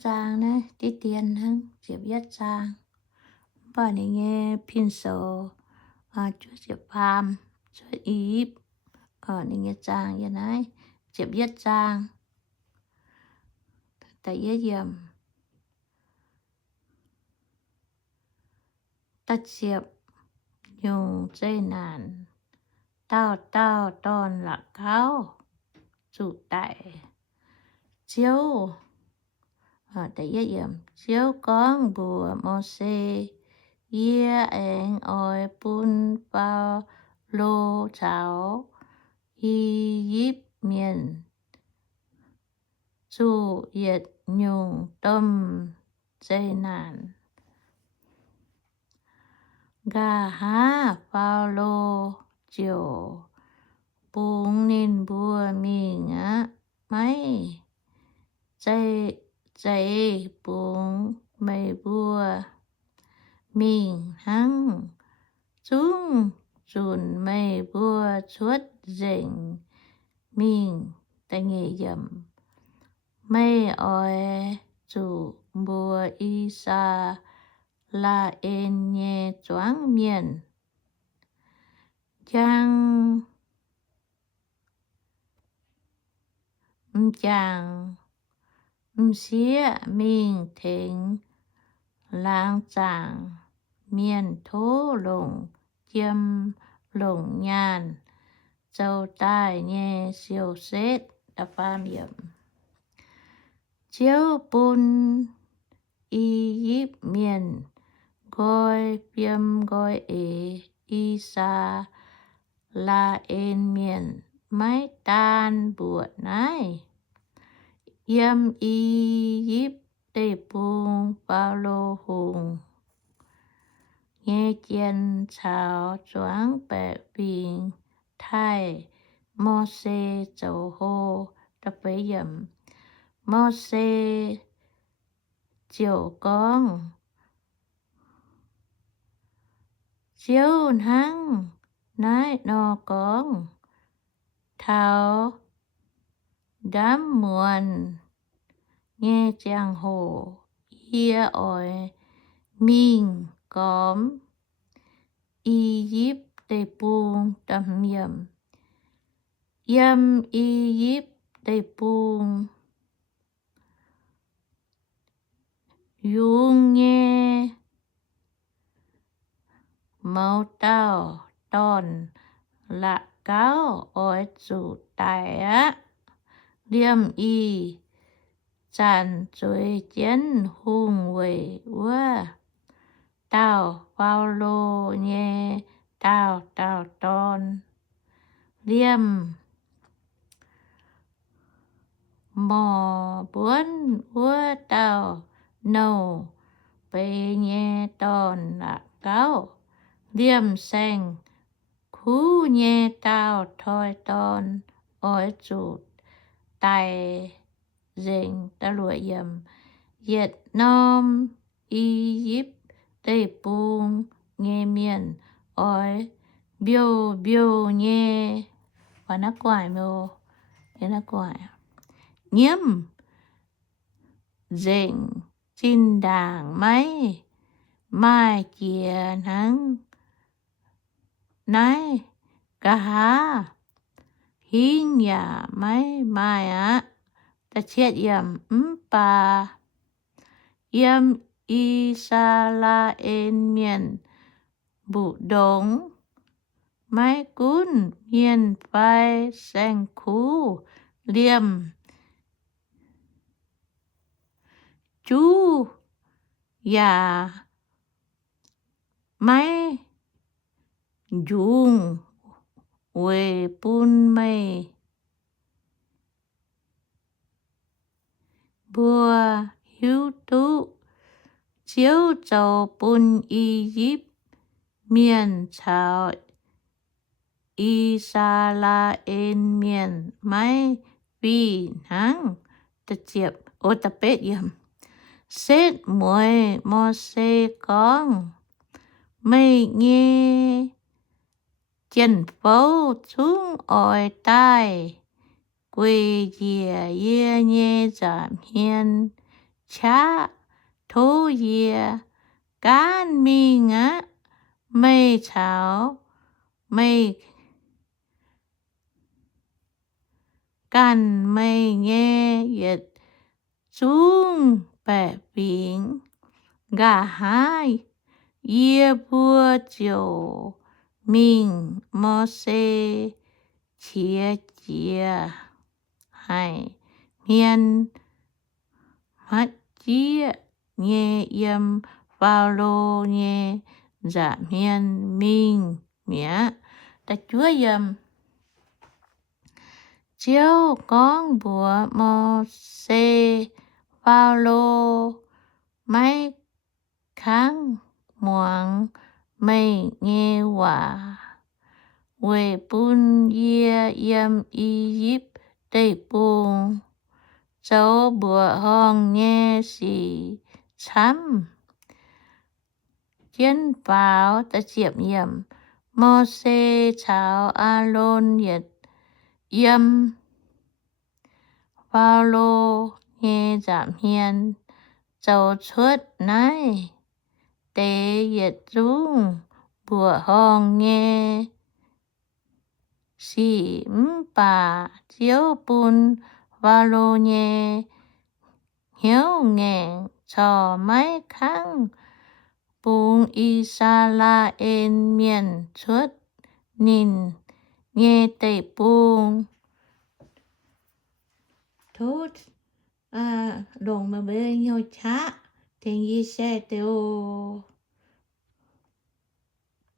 Trang đấy, tí tiền hăng, chỉ biết Trang. Bà này nghe pin sổ, chú chỉ phàm, chú íp. Này nghe Trang như này, chỉ biết Trang. Tại ý dìm. Ta chiếp, nhung dây nàn. Tao đòn là cáo. Chủ tại. Chiếu. Tại ý dìm. Chiếu con bùa mô xê. Yeah anh oi bún bao lô cháo y díp miền chu yết nhung tâm dây nàn gà há bao lô chiều bún nín bùa mình á mấy dây bún mây bùa mình hăng chúng dùn mây bùa chuốt dình mình tay nghề dầm mây oi chủ bùa y sa la en nhẹ choáng miền chang chàng xía mình thỉnh lang chàng miền thố lồng chiêm lồng nhàn châu tai nhẹ siêu xét đa pha miệng chiếu bún y díp miền gói biêm gói y sa la en miền máy tan buộc này yếm y díp tê bùng bao lô hùng nghe chiên chào choáng bẹ bình thai mô xê châu hô đập bấy dầm mô xê chiều con chiếu hăng nái nò con thảo đám muôn nghe chàng hồ ia ỏi mình cóm y díp tê buông đầm yếm y díp tê buông dung nghe màu tao đòn lạ cáo ỏi chủ tài á liêm y chàn chuối chén hung quỷ quá tao bao lô nhé tao đòn liêm mò buôn quá tao nâu bê nhé đòn lạ cáo liêm xanh khú nhé tao thôi đòn ỏi chủ tài dình ta lụa yầm Việt Nam y díp tây buông nghe miền ỏi biêu nghe và nó quải mô thế nó quải nhiễm dình chinh đảng máy mai chìa nắng nái cả há hiên nhà máy mai á ta chết yểm bà yểm y sa la en miền bụ đống máy cún miền phai xanh khú liêm chú già máy dùng quê bún mây bùa hiếu tú chiếu châu bún y díp miền chào y sa la en miền máy vì nắng ta chiệp ô ta bết yểm xét muối mô xê con mây nghe chân phố xuống ỏi tai quê dìa yê nhê giảm hiên cha thô ye can mi ngã mây chảo mây can mây nghe yết chung bẻ biển gà hai ye bua chiều mình mò xê chia chia hai miền mắt chia nhẹ yếm vào lô nhẹ dạ miền mình mía ta chúa yếm chiếu con bùa mò xê vào lô máy kháng muang mây nghe hòa quê bún ye yếm Egypt tây buông cháu bùa hong nghe xì chăm kiến bảo ta chiếm yếm mò xê cháu a lôn yết yếm vào lô nghe giảm hiền cháu chuốt này tế yết dung bùa hong nghe xì bà chiếu bún vào lô nghe hiếu nghẹn cho mấy kháng bùng y sa la en miền chuốt nín nghe tây bùng thốt lồng mà bê nhau chá thì y xe tiêu